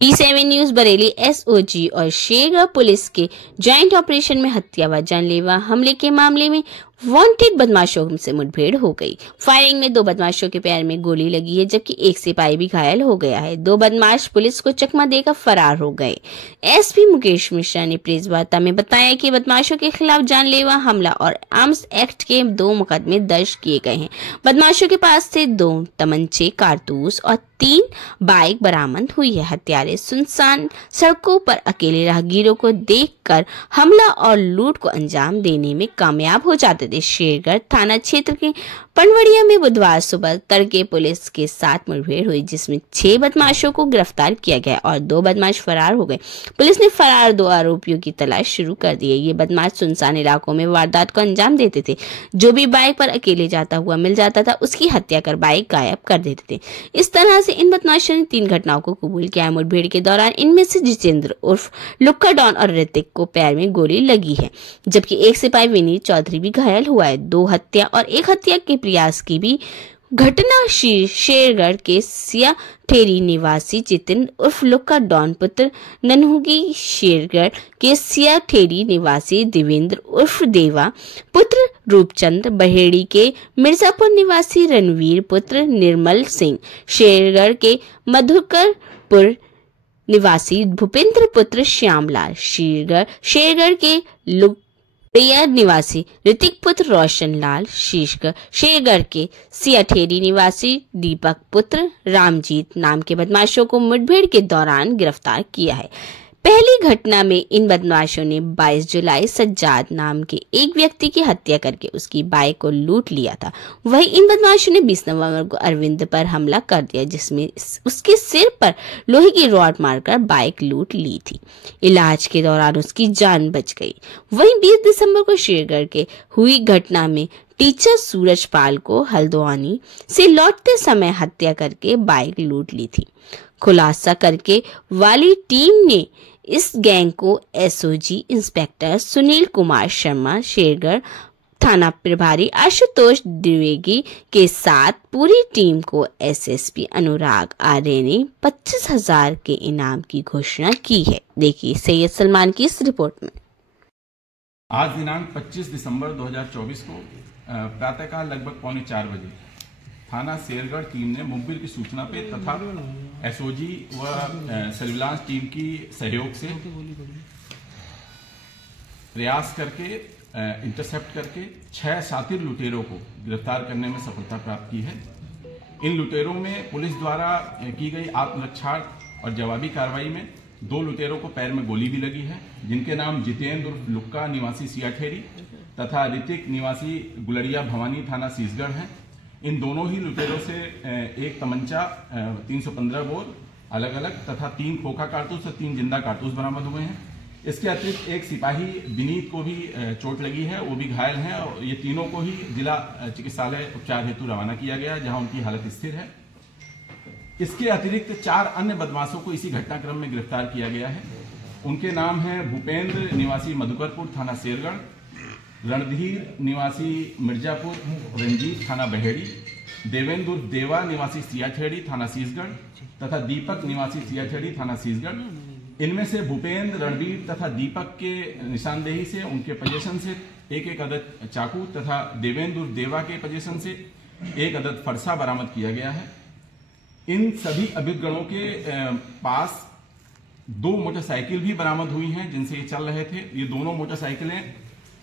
T7 news Bareilly SOG और Shergarh police के joint operation में हत्या व जानलेवा हमले के मामले में वांटेड बदमाशों से मुठभेड़ हो गई। फायरिंग में 2 बदमाशों के पैर में गोली लगी है, जबकि एक सिपाही भी घायल हो गया है। 2 बदमाश पुलिस को चकमा देकर फरार हो गए। एसपी मुकेश मिश्रा ने प्रेस वार्ता में बताया कि बदमाशों के खिलाफ जानलेवा हमला और आर्म्स एक्ट के 2 मुकदमे दर्ज किए गए हैं। बदमाशों के पास से 2 तमंचे, कारतूस और 3 बाइक बरामद हुई है। हत्यारे सुनसान सड़कों पर अकेले राहगीरों को देखकर हमला और लूट को अंजाम देने में कामयाब हो जाते थे। शेरगढ़ थाना क्षेत्र के पनवड़िया में बुधवार सुबह तड़के पुलिस के साथ मुठभेड़ हुई, जिसमें 6 बदमाशों को गिरफ्तार किया गया और 2 बदमाश फरार हो गए। पुलिस ने फरार 2 आरोपियों की तलाश शुरू कर दी है। ये बदमाश सुनसान इलाकों में वारदात को अंजाम देते थे। जो भी बाइक पर अकेले जाता हुआ मिल जाता था, उसकी हत्या कर बाइक गायब कर देते थे। इस तरह से इन बदमाशों ने 3 घटनाओं को कबूल किया। मुठभेड़ के दौरान इनमें से जितेंद्र उर्फ लुक्का डॉन और ऋतिक को पैर में गोली लगी है, जबकि एक सिपाही विनीत चौधरी भी घायल हुआ है। 2 हत्या और 1 हत्या के प्रयास की भी घटना शेरगढ़ के सिया ठेरी निवासी जितेंद्र उर्फ लुक्का डॉन पुत्र नन्हुगी, शेरगढ़ के सिया ठेरी निवासी देवेंद्र उर्फ देवा पुत्र रूपचंद, बहेड़ी के मिर्जापुर निवासी रणवीर पुत्र निर्मल सिंह, शेरगढ़ के मधुकरपुर निवासी भूपेंद्र पुत्र श्यामलाल, शेरगढ़ के लुटिया निवासी ऋतिक पुत्र रोशन लाल, शेरगढ़ के सियाठेरी निवासी दीपक पुत्र रामजीत नाम के बदमाशों को मुठभेड़ के दौरान गिरफ्तार किया है। पहली घटना में इन बदमाशों ने 22 जुलाई सज्जाद नाम के एक व्यक्ति की हत्या करके उसकी बाइक को लूट लिया था। वहीं इन बदमाशों ने 20 नवंबर को अरविंद पर हमला कर दिया, जिसमें उसके सिर पर लोहे की रॉड मारकर बाइक लूट ली थी। इलाज के दौरान उसकी जान बच गई। वहीं 20 दिसंबर को शेरगढ़ के हुई घटना में टीचर सूरजपाल को हल्द्वानी से लौटते समय हत्या करके बाइक लूट ली थी। खुलासा करके वाली टीम ने इस गैंग को एसओजी इंस्पेक्टर सुनील कुमार शर्मा, शेरगढ़ थाना प्रभारी आशुतोष द्विवेदी के साथ पूरी टीम को एसएसपी अनुराग आर्य ने 25,000 के इनाम की घोषणा की है। देखिए सैयद सलमान की इस रिपोर्ट में। आज दिनांक 25 दिसंबर 2024 को प्रातःकाल लगभग 3:45 बजे थाना शेरगढ़ टीम ने मुखबिर की सूचना पे तथा एसओजी व सर्विलांस टीम की सहयोग से प्रयास करके इंटरसेप्ट करके 6 शातिर लुटेरों को गिरफ्तार करने में सफलता प्राप्त की है। इन लुटेरों में पुलिस द्वारा की गई आत्मरक्षा और जवाबी कार्रवाई में 2 लुटेरों को पैर में गोली भी लगी है, जिनके नाम जितेंद्र उर्फ लुक्का निवासी सियाठेरी तथा ऋतिक निवासी गुलरिया भवानी थाना सीसगढ़ है। इन दोनों ही लुटेरों से 1 तमंचा, 315 बोर अलग अलग तथा 3 खोखा कारतूस और 3 जिंदा कारतूस बरामद हुए हैं। इसके अतिरिक्त एक सिपाही विनीत को भी चोट लगी है, वो भी घायल हैं और ये तीनों को ही जिला चिकित्सालय उपचार हेतु रवाना किया गया, जहां उनकी हालत स्थिर है। इसके अतिरिक्त 4 अन्य बदमाशों को इसी घटनाक्रम में गिरफ्तार किया गया है। उनके नाम हैं भूपेंद्र निवासी मधुकरपुर थाना शेरगढ़, रणधीर निवासी मिर्जापुर रंजीत थाना बहेड़ी, देवेंद्र देवा निवासी सियाठेड़ी थाना सीसगढ़ तथा दीपक निवासी सियाठेड़ी थाना सीसगढ़। इनमें से भूपेंद्र, रणवीर तथा दीपक के निशानदेही से उनके पोजीशन से 1-1 अदद चाकू तथा देवेंद्र देवा के पोजीशन से 1 अदद फरसा बरामद किया गया है। इन सभी अभियुक्तगणों के पास 2 मोटरसाइकिल भी बरामद हुई हैं, जिनसे ये चल रहे थे। ये दोनों मोटरसाइकिलें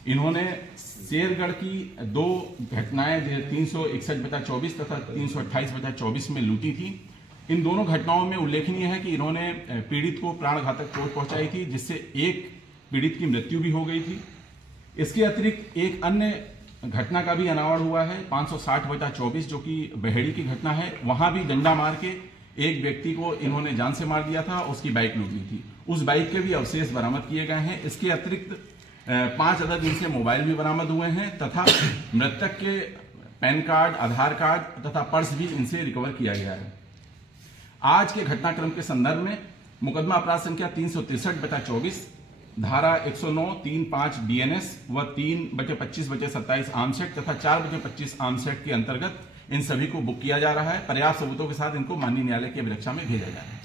इन्होंने शेरगढ़ की 2 घटनाएं 361/24 तथा 328/24 में लूटी थी। इन दोनों घटनाओं में उल्लेखनीय है कि इन्होंने पीड़ित को प्राणघातक चोट पहुंचाई थी, जिससे एक पीड़ित की मृत्यु भी हो गई थी। इसके अतिरिक्त एक अन्य घटना का भी अनावरण हुआ है 560/24, जो कि बहेड़ी की घटना है। वहां भी डंडा मार के एक व्यक्ति को इन्होंने जान से मार दिया था, उसकी बाइक लूट ली थी। उस बाइक के भी अवशेष बरामद किए गए हैं। इसके अतिरिक्त 5 अदद इनसे मोबाइल भी बरामद हुए हैं तथा मृतक के पैन कार्ड, आधार कार्ड तथा पर्स भी इनसे रिकवर किया गया है। आज के घटनाक्रम के संदर्भ में मुकदमा अपराध संख्या 363/24, धारा 109, 3-5 BNS व 3/25/27 आर्म्स एक्ट तथा 4/25 आर्म्स एक्ट के अंतर्गत इन सभी को बुक किया जा रहा है। पर्याप्त सबूतों के साथ इनको माननीय न्यायालय की अभिरक्षा में भेजा जा रहा है।